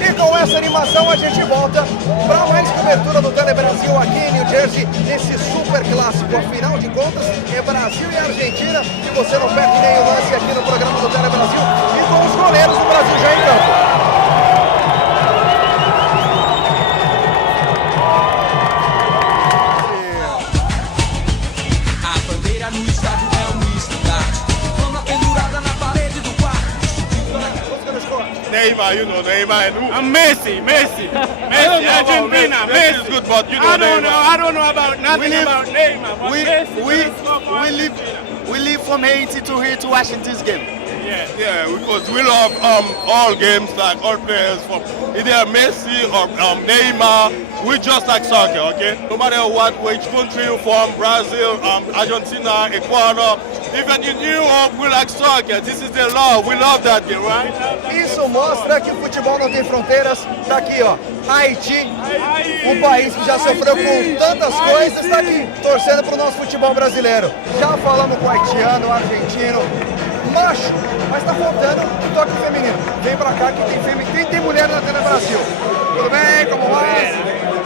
E com essa animação a gente volta para mais cobertura do Tele Brasil aqui em New Jersey, nesse super clássico. Afinal de contas, é Brasil e Argentina e você não perde nem o lance aqui no programa do Tele Brasil e com os goleiros do Brasil já em campo. Neymar, you know Neymar and who? I'm Messi, Argentina, Messi is good, but you know Neymar. I don't know about nothing about Neymar, but Messi, we live from Haiti to here to watching this game. Yeah, because we love all games, like all players from either Messi or Neymar. We just like soccer, okay? No matter what, which country you're from, Brazil, Argentina, Ecuador, even in Europe, we like soccer. This is the love. We love that game, right? Isso mostra que o futebol não tem fronteiras. Tá aqui, ó, Haiti, um país que já sofreu com tantas coisas, tá aqui torcendo pro nosso futebol brasileiro. Já falamos com o haitiano, argentino, macho, mas tá faltando um toque feminino. Vem pra cá que tem mulher na Tele Brasil. Tudo bem? Como vai?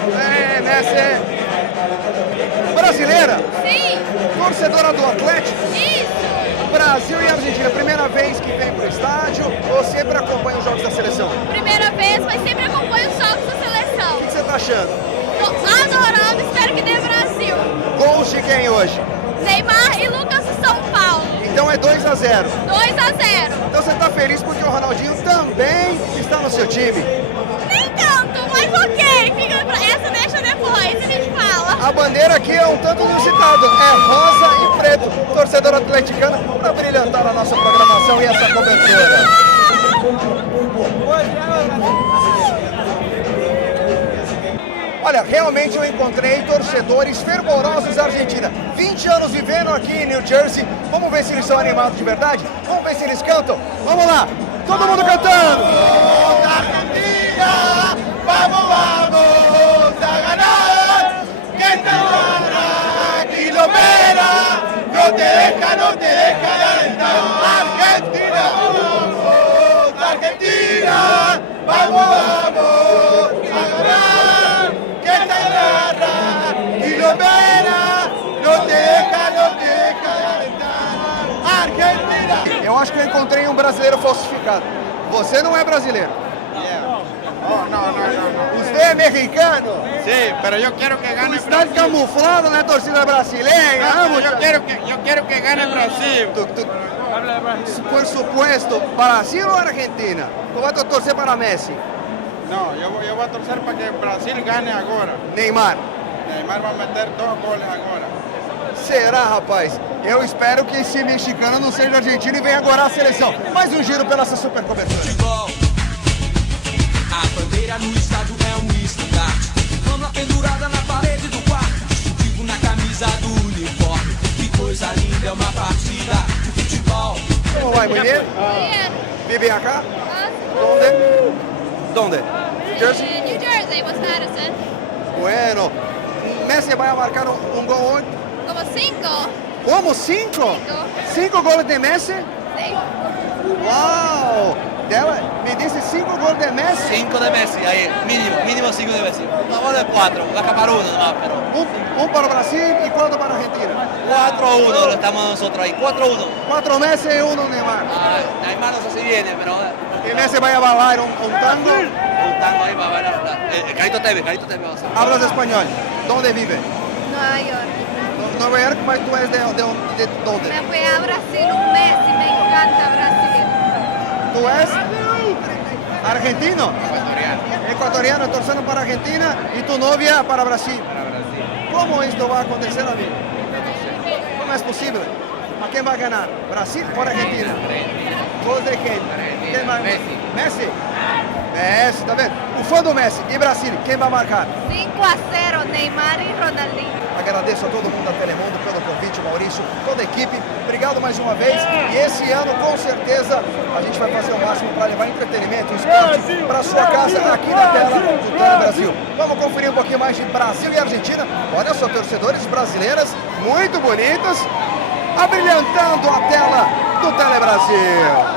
Bem, Messi. Brasileira? Sim. Torcedora do Atlético? Isso. Brasil e Argentina, primeira vez que vem pro estádio ou sempre acompanha os jogos da seleção? Primeira vez, mas sempre acompanho os jogos da seleção. O que você tá achando? Tô adorando, espero que dê Brasil. Gols de quem hoje? Neymar e Lucas do São Paulo. Então é 2-0. 2-0. Então você tá feliz porque o Ronaldinho também está no seu time? Nem tanto, mas ok. Essa deixa depois, a gente fala. A bandeira aqui é um tanto inusitado, é rosa e preto. Torcedor atleticano para brilhantar a nossa programação e essa cobertura. Olha, realmente eu encontrei torcedores fervorosos da Argentina. 20 anos vivendo aqui em New Jersey. Vamos ver se eles são animados de verdade? Vamos ver se eles cantam? Vamos lá! Todo mundo cantando! Argentina, vamos, vamos a ganar! Que esta barra quilomera no te deja alentar. Argentina, vamos, Argentina, vamos, vamos a ganar! Que esta barra quilomera no te deja alentar. Argentina! Eu acho que eu encontrei um brasileiro falsificado. Você não é brasileiro. Você é mexicano? Sí, pero yo quiero que gane Está camuflado na torcida brasileira. yo quiero que gane Brasil. Por supuesto, Brasil ou Argentina? Tu vai torcer para Messi? No, yo voy a torcer para que Brasil gane agora. Neymar? Neymar vai meter 2 goles agora. Será, rapaz? Eu espero que esse mexicano não seja argentino e venha agora a seleção. Mais um giro pela essa super cobertura. A bandeira no estádio é estandarte. Flama pendurada na parede do quarto. Distintivo na camisa do uniforme. Que coisa linda, é uma partida de futebol. Como vai, mulher? Bien. Vive acá? Donde? Jersey? New Jersey, Wisconsin. Bueno. Messi vai marcar um gol hoje. Como 5. Como? 5? 5 goles de Messi? Sim. Uau! Me disse 5 goles de Messi? 5 de Messi, ahí, mínimo 5 de Messi. Vamos de 4, va a escapar uno nomás, pero... Um para o Brasil e quanto para a Argentina? 4-1 estamos nosotros ahí, 4-1. 4 Messi e 1 Neymar. Ah, Neymar no sé si viene, pero... E Messi vai avalar un tango? Un tango ahí va a bailar. Carito Tevez va a hacer. Hablas español. ¿Dónde vive? Nueva York. Nueva York, mas tú eres de dónde? Me fui a Brasil un mes y me encanta Brasil. ¿Tú eres? Argentino. Ecuatoriano, torcendo para Argentina y tu novia para Brasil. ¿Cómo esto va a acontecer, amigo? ¿Cómo es posible? ¿A quién va a ganar? ¿Brasil o Argentina? ¿Gol de quién? Messi. Messi, tá vendo? O fã do Messi e Brasil, quem vai marcar? 5-0, Neymar e Ronaldinho. Agradeço a todo mundo da Telemundo pelo convite, Maurício, toda a equipe. Obrigado mais uma vez. E esse ano, com certeza, a gente vai fazer o máximo para levar entretenimento e esporte para sua casa aqui na tela do Tele Brasil. Vamos conferir um pouquinho mais de Brasil e Argentina. Olha só, torcedores brasileiras muito bonitas, abrilhantando a tela do Tele Brasil. Brasil!